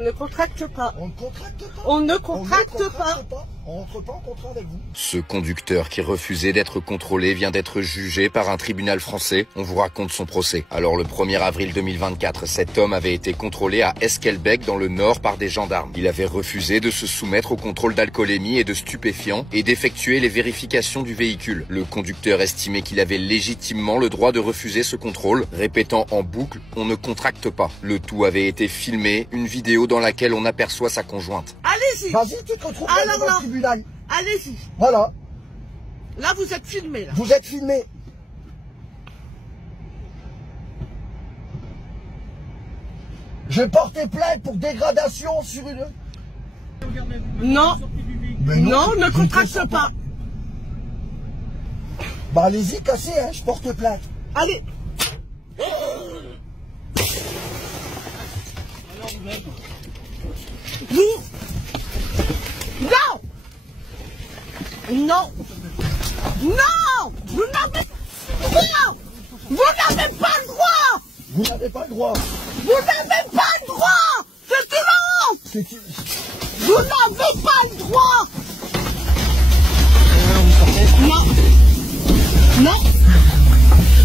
On ne contracte pas. On ne contracte pas. On ne contracte pas. On rentre pas en contrat avec vous. Ce conducteur qui refusait d'être contrôlé vient d'être jugé par un tribunal français. On vous raconte son procès. Alors le 1er avril 2024, cet homme avait été contrôlé à Esquelbecq dans le Nord par des gendarmes. Il avait refusé de se soumettre au contrôle d'alcoolémie et de stupéfiants et d'effectuer les vérifications du véhicule. Le conducteur estimait qu'il avait légitimement le droit de refuser ce contrôle, répétant en boucle « on ne contracte pas ». Le tout avait été filmé, une vidéo dans laquelle on aperçoit sa conjointe. Allez-y. Vas-y, tu te retrouves Alors, devant le non. tribunal. Allez-y. Voilà, Là, vous êtes filmé, là. vous êtes filmé. Je vais porter plainte pour dégradation sur une... Non. Mais Non, ne je contracte fais ça pas. Bah allez-y, cassez, hein, je porte plainte. Allez. Vous. Non. Non. Non. Vous n'avez pas le droit. Vous n'avez pas le droit. Vous n'avez pas le droit. Vous n'avez pas le droit. C'est une honte. C'est une... Vous n'avez pas le droit. Non. Non.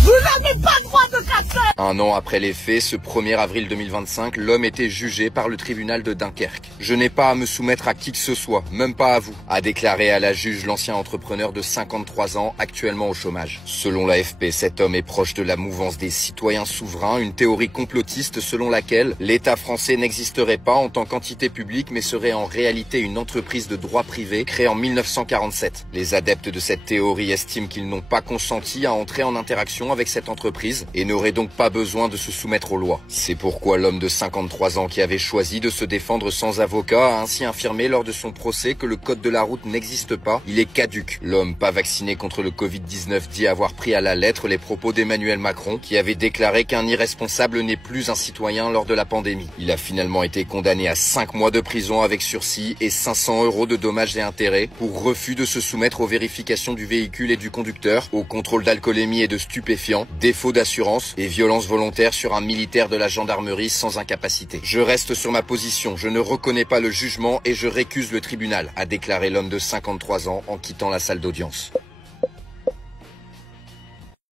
Vous n'avez pas le droit de casser. Un an après les faits, ce 1er avril 2025, l'homme était jugé par le tribunal de Dunkerque. « Je n'ai pas à me soumettre à qui que ce soit, même pas à vous », a déclaré à la juge l'ancien entrepreneur de 53 ans, actuellement au chômage. Selon l'AFP, cet homme est proche de la mouvance des citoyens souverains, une théorie complotiste selon laquelle l'État français n'existerait pas en tant qu'entité publique, mais serait en réalité une entreprise de droit privé créée en 1947. Les adeptes de cette théorie estiment qu'ils n'ont pas consenti à entrer en interaction avec cette entreprise et n'auraient donc pas besoin de se soumettre aux lois. C'est pourquoi l'homme de 53 ans qui avait choisi de se défendre sans avocat a ainsi affirmé lors de son procès que le code de la route n'existe pas, il est caduc. L'homme pas vacciné contre le Covid-19 dit avoir pris à la lettre les propos d'Emmanuel Macron qui avait déclaré qu'un irresponsable n'est plus un citoyen lors de la pandémie. Il a finalement été condamné à 5 mois de prison avec sursis et 500 € de dommages et intérêts pour refus de se soumettre aux vérifications du véhicule et du conducteur, au contrôle d'alcoolémie et de stupéfiants, défaut d'assurance et violence volontaire sur un militaire de la gendarmerie sans incapacité. Je reste sur ma position, je ne reconnais pas le jugement et je récuse le tribunal, a déclaré l'homme de 53 ans en quittant la salle d'audience.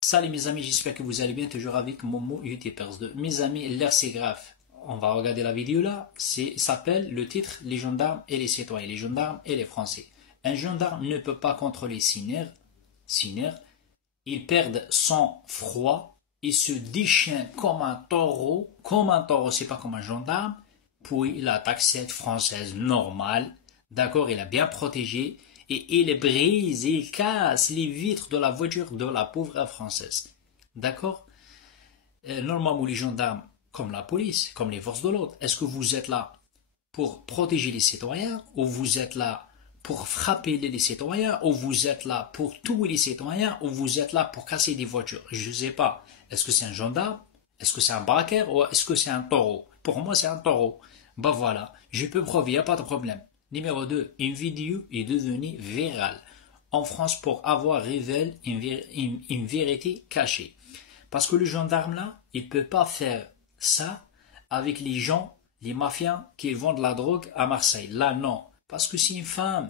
Salut mes amis, j'espère que vous allez bien, toujours avec Momo YouTubers 2. Mes amis, l'air c'est grave. On va regarder la vidéo là, s'appelle le titre « Les gendarmes et les citoyens », les gendarmes et les Français. Un gendarme ne peut pas contrôler Siner. Ils perdent son froid, ils se déchaînent comme un taureau, c'est pas comme un gendarme, puis il attaque cette Française normale, d'accord, il a bien protégé, et il brise, il casse les vitres de la voiture de la pauvre Française, d'accord. Normalement les gendarmes, comme la police, comme les forces de l'ordre, est-ce que vous êtes là pour protéger les citoyens, ou vous êtes là pour frapper les citoyens, ou vous êtes là pour tuer les citoyens, ou vous êtes là pour casser des voitures? Je ne sais pas. Est-ce que c'est un gendarme? Est-ce que c'est un braqueur? Ou est-ce que c'est un taureau? Pour moi, c'est un taureau. Bah voilà, je peux prouver, il n'y a pas de problème. Numéro 2, une vidéo est devenue virale en France pour avoir révélé une vérité cachée. Parce que le gendarme là, il ne peut pas faire ça avec les gens, les mafias qui vendent la drogue à Marseille. Là, non. Parce que c'est une femme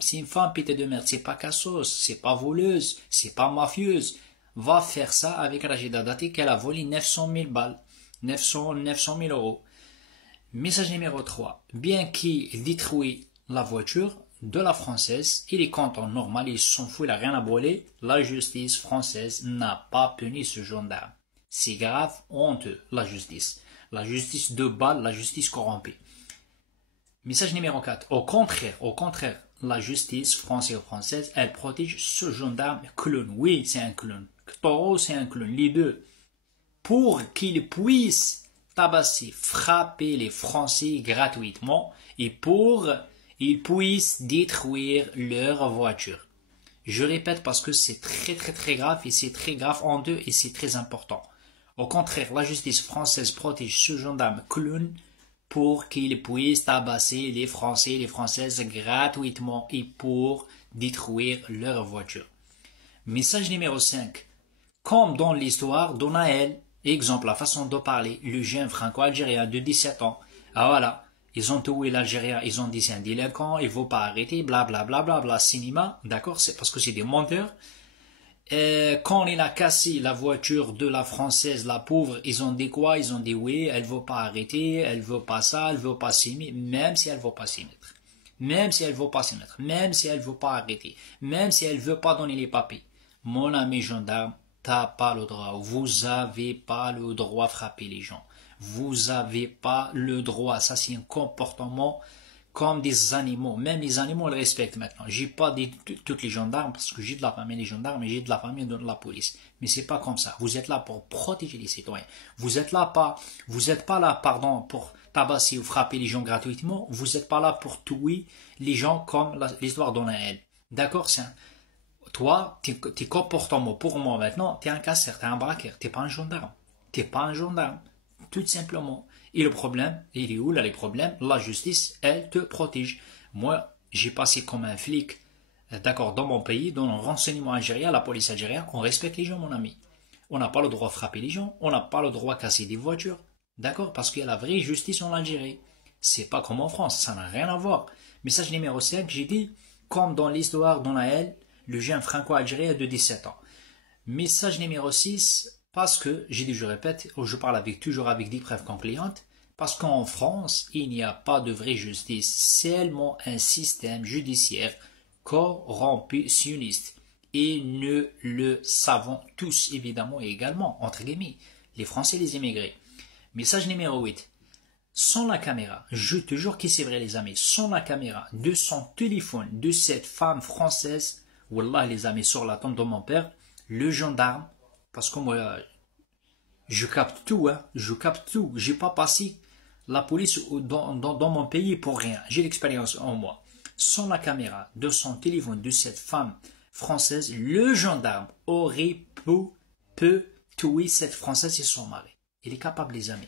pétée de merde, c'est pas cassos, c'est pas voleuse, c'est pas mafieuse. Va faire ça avec Rachida Dati qu'elle a volé 900 000 balles, 900 000 €. Message numéro 3. Bien qu'il détruit la voiture de la Française, il est content, normal, il s'en fout, il n'a rien à brûler. La justice française n'a pas puni ce gendarme. C'est grave, honteux, la justice. La justice de balle, la justice corrompue. Message numéro 4. Au contraire, la justice française, elle protège ce gendarme clown. Oui, c'est un clown. Taureau, c'est un clown. Les deux. Pour qu'il puisse tabasser, frapper les Français gratuitement et pour qu'ils puissent détruire leur voiture. Je répète parce que c'est très grave et c'est très grave en deux et c'est très important. Au contraire, la justice française protège ce gendarme clown pour qu'ils puissent tabasser les Français et les Françaises gratuitement et pour détruire leur voiture. Message numéro 5. Comme dans l'histoire d'Onaël, exemple, la façon de parler, le jeune franco-algérien de 17 ans, ah voilà, Ils ont tué l'Algérien, ils ont dit c'est un délinquant, il ne faut pas arrêter, blablabla, bla, bla, bla, cinéma, d'accord, c'est parce que c'est des menteurs. Quand il a cassé la voiture de la Française, la pauvre, ils ont dit quoi? Ils ont dit oui, elle ne veut pas arrêter, elle ne veut pas ça, elle ne veut pas s'y mettre, même si elle ne veut pas s'y mettre. Même si elle ne veut pas s'y mettre, même si elle ne veut pas arrêter, même si elle ne veut pas donner les papiers. Mon ami gendarme, t'as pas le droit, vous avez pas le droit de frapper les gens. Vous avez pas le droit, ça c'est un comportement comme des animaux. Même les animaux le respectent maintenant. J'ai pas dit tous les gendarmes parce que j'ai de la famille des gendarmes et j'ai de la famille de la police. Mais c'est pas comme ça. Vous êtes là pour protéger les citoyens. Vous êtes pas là, pardon, pour tabasser ou frapper les gens gratuitement. Vous êtes pas là pour tuer les gens comme l'histoire d'On a elle. D'accord, c'est un... Toi, tes comportements pour moi maintenant, t'es un casseur, t'es un braqueur, t'es pas un gendarme. T'es pas un gendarme. Tout simplement. Et le problème, il est où là les problèmes? La justice, elle te protège. Moi, j'ai passé comme un flic, d'accord, dans mon pays, dans le renseignement algérien, la police algérienne, on respecte les gens, mon ami. On n'a pas le droit de frapper les gens, on n'a pas le droit de casser des voitures, d'accord, parce qu'il y a la vraie justice en Algérie. C'est pas comme en France, ça n'a rien à voir. Message numéro 5, j'ai dit, comme dans l'histoire d'On a elle, le jeune franco-algérien de 17 ans. Message numéro 6, parce que, j'ai dit, je répète, je parle toujours avec des preuves concluantes, parce qu'en France, il n'y a pas de vraie justice, seulement un système judiciaire corrompu sioniste. Et nous le savons tous, évidemment, et également, entre guillemets, les Français et les immigrés. Message numéro 8. Sans la caméra, je te jure que c'est vrai les amis, sans la caméra de son téléphone de cette femme française, wallah les amis, sur la tombe de mon père, le gendarme, parce que moi, je capte tout, hein, je capte tout. J'ai pas passé la police dans mon pays pour rien. J'ai l'expérience en moi. Sans la caméra de son téléphone de cette femme française, le gendarme aurait pu tuer cette française et son mari. Il est capable, les amis.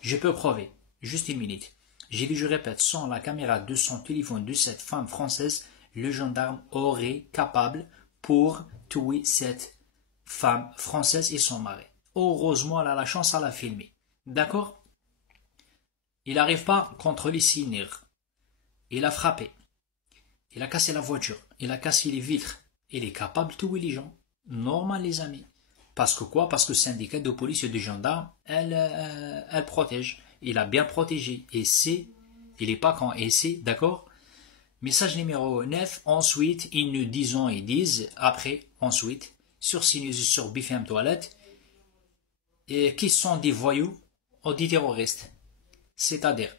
Je peux prouver. Juste une minute. J'ai dit, je répète, sans la caméra de son téléphone de cette femme française, le gendarme aurait capable pour tuer cette femme française et son mari. Heureusement, elle a la chance à la filmer. D'accord? Il n'arrive pas contre les signeurs. Il a frappé. Il a cassé la voiture. Il a cassé les vitres. Il est capable de tuer les gens. Normal, les amis. Parce que quoi? Parce que le syndicat de police et de gendarmes, elle protège. Il a bien protégé. Et c'est, il n'est pas quand et c'est, d'accord? Message numéro 9. Ensuite, ils nous disent, après, ensuite, sur CNews, sur BFM Toilette, et qui sont des voyous ou des terroristes. C'est-à-dire,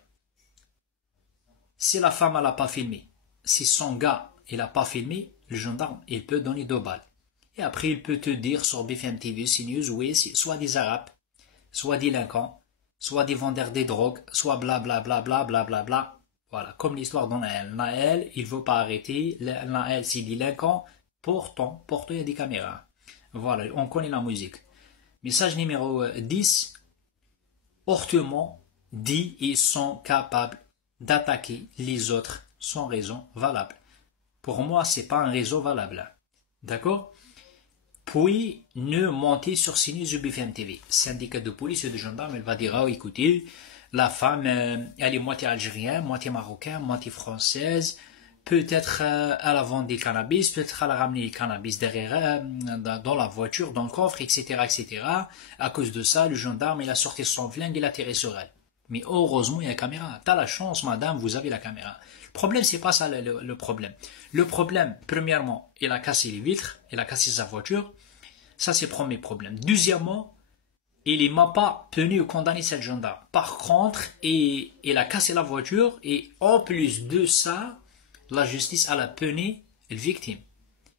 si la femme n'a pas filmé, si son gars il n'a pas filmé, le gendarme il peut donner 2 balles. Et après il peut te dire sur BFM TV, CNews, oui, soit des arabes, soit des délinquants, soit des vendeurs de drogue, soit blablabla, blablabla, bla. Voilà, comme l'histoire de Naël. Naël, il ne veut pas arrêter. Naël, c'est délinquant. Pourtant, il y a des caméras. Voilà, on connaît la musique. Message numéro 10. Hautement dit ils sont capables d'attaquer les autres sans raison valable. Pour moi, ce n'est pas un raison valable. D'accord? Puis, ne montez sur CNews ou BFM TV. Syndicat de police et de gendarmes, elle va dire, oh, écoutez, la femme, elle est moitié algérienne, moitié marocaine, moitié française. Peut-être elle a vendu du cannabis, peut-être elle a ramené le cannabis derrière, dans la voiture, dans le coffre, etc., etc. À cause de ça, le gendarme, il a sorti son flingue, il a tiré sur elle. Mais heureusement, il y a la caméra. T'as la chance, madame, vous avez la caméra. Le problème, c'est pas ça le problème. Le problème, premièrement, il a cassé les vitres, il a cassé sa voiture. Ça, c'est le premier problème. Deuxièmement, il ne m'a pas tenu ou condamné cette gendarme. Par contre, il a cassé la voiture et en plus de ça, la justice a puni la victime.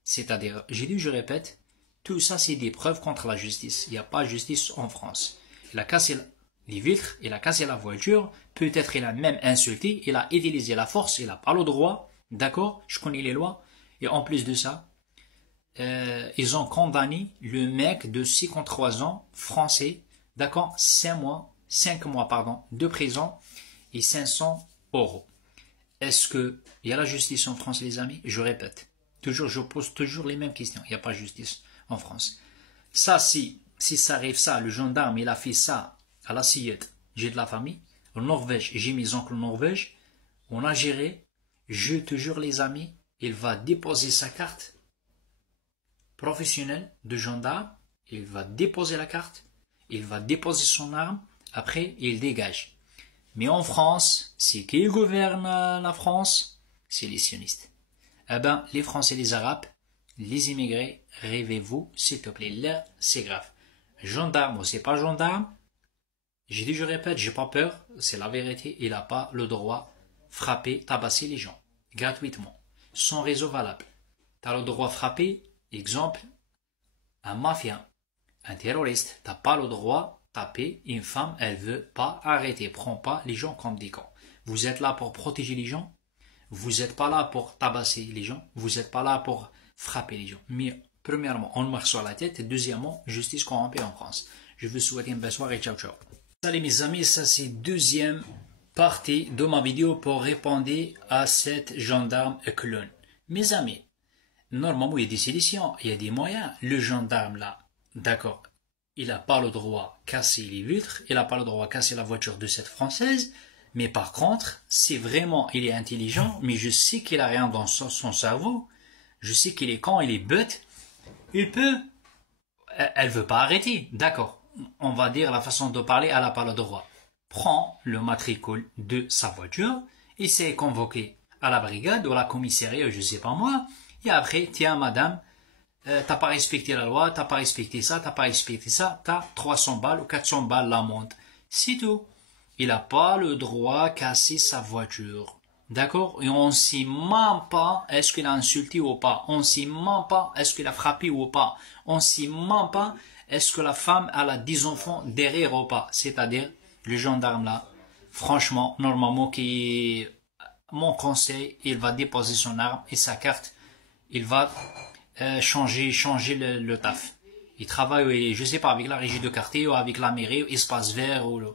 C'est-à-dire, j'ai dit, je répète, tout ça c'est des preuves contre la justice. Il n'y a pas de justice en France. Il a cassé les vitres, il a cassé la voiture, peut-être il a même insulté, il a utilisé la force, il n'a pas le droit, d'accord? Je connais les lois. Et en plus de ça, ils ont condamné le mec de 53 ans, français, d'accord, 5 mois, de prison et 500 €. Est-ce qu'il y a la justice en France, les amis? Je répète, je pose toujours les mêmes questions. Il n'y a pas de justice en France. Ça, si ça arrive ça, le gendarme, il a fait ça à la Sillette, j'ai de la famille, En Norvège, j'ai mes oncles en Norvège, en Algérie, je te jure les amis, il va déposer sa carte professionnelle de gendarme, il va déposer la carte, il va déposer son arme, après il dégage. Mais en France, c'est qui gouverne la France? C'est les sionistes. Eh ben, les Français et les Arabes, les immigrés, rêvez-vous, s'il te plaît, là, c'est grave. Gendarme ou c'est pas gendarme, j'ai dit, je répète, j'ai pas peur, c'est la vérité, il n'a pas le droit de frapper, tabasser les gens, gratuitement, sans raison valable. Tu as le droit de frapper, exemple, un mafia, un terroriste, tu n'as pas le droit de taper une femme, elle veut pas arrêter, prends pas les gens comme des cons. Vous êtes là pour protéger les gens, vous n'êtes pas là pour tabasser les gens, vous n'êtes pas là pour frapper les gens. Mais premièrement, on marche sur la tête, et deuxièmement, justice corrompue en France. Je vous souhaite une belle soirée, ciao ciao. Salut mes amis, ça c'est deuxième partie de ma vidéo pour répondre à cette gendarme clown. Mes amis, normalement il y a des solutions, il y a des moyens. Le gendarme là, d'accord, il n'a pas le droit de casser les vitres, il n'a pas le droit de casser la voiture de cette Française, mais par contre, c'est vraiment, il est intelligent, mais je sais qu'il a rien dans son cerveau, je sais qu'il est con, il est bête, il peut, elle veut pas arrêter, d'accord. On va dire la façon de parler, elle n'a pas le droit. Prends le matricule de sa voiture, et c'est convoqué à la brigade ou à la commissariat, je sais pas moi, et après, tiens madame, t'as pas respecté la loi, t'as pas respecté ça, t'as pas respecté ça, t'as 300 balles ou 400 balles l'amende. C'est tout. Il n'a pas le droit de casser sa voiture. D'accord? Et on ne sait même pas est-ce qu'il a insulté ou pas. On ne sait même pas est-ce qu'il a frappé ou pas. On ne sait même pas est-ce que la femme elle a 10 enfants derrière ou pas. C'est-à-dire, le gendarme là, franchement, normalement, mon conseil, il va déposer son arme et sa carte. Il va changer le taf. Il travaille, je sais pas, avec la régie de quartier ou avec la mairie, ou espace vert ou le...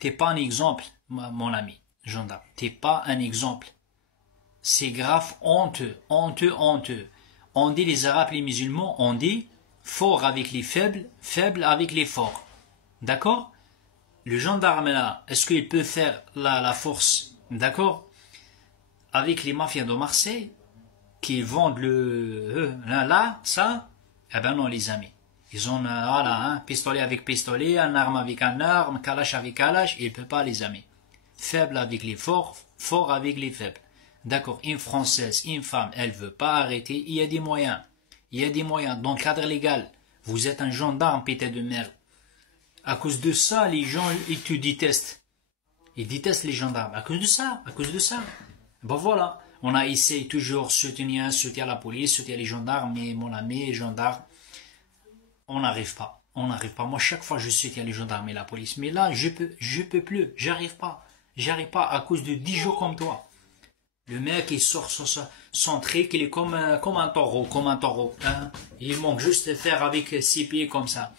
T'es pas un exemple, mon ami, gendarme. T'es pas un exemple. C'est grave, honteux, honteux, honteux. On dit les Arabes, les musulmans, on dit fort avec les faibles, faible avec les forts. D'accord? Le gendarme là, est-ce qu'il peut faire la force, d'accord? Avec les mafias de Marseille, qui vendent ça, eh ben non les amis. Ils ont un pistolet avec pistolet, un arme avec un arme, kalash avec kalash, ils ne peuvent pas les amis. Faible avec les forts, fort avec les faibles. D'accord, une Française, une femme, elle ne veut pas arrêter, il y a des moyens. Il y a des moyens, dans le cadre légal. Vous êtes un gendarme, pété de merde. À cause de ça, les gens, ils te détestent. Ils détestent les gendarmes. À cause de ça, à cause de ça. Ben voilà, on a essayé toujours de soutenir la police, soutenir les gendarmes, mais mon ami, les gendarmes, on n'arrive pas. On n'arrive pas. Moi, chaque fois, je soutiens les gendarmes et la police. Mais là, je peux plus. J'arrive pas. J'arrive pas à cause de 10 jours comme toi. Le mec, il sort son trick, il est comme un taureau, hein. Il manque juste de faire avec 6 pieds comme ça.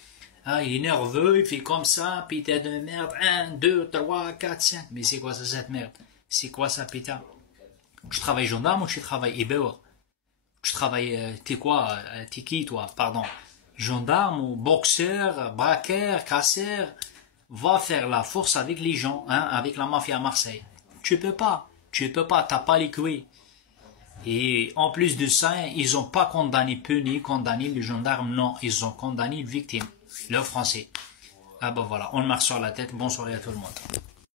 Hein, il est nerveux, il fait comme ça, putain de merde. 1, 2, 3, 4, 5. Mais c'est quoi ça, cette merde? C'est quoi ça, putain? Tu travailles gendarme ou tu travailles ébéeur? Tu travailles, t'es quoi? T'es qui, toi? Pardon. Gendarme ou boxeur, braqueur, casseur? Va faire la force avec les gens, hein, avec la mafia à Marseille. Tu peux pas, t'as pas les couilles. Et en plus de ça, ils n'ont pas condamné le gendarme, non, ils ont condamné une victime, le français. Ah ben voilà, on marche sur la tête, bonne soirée à tout le monde.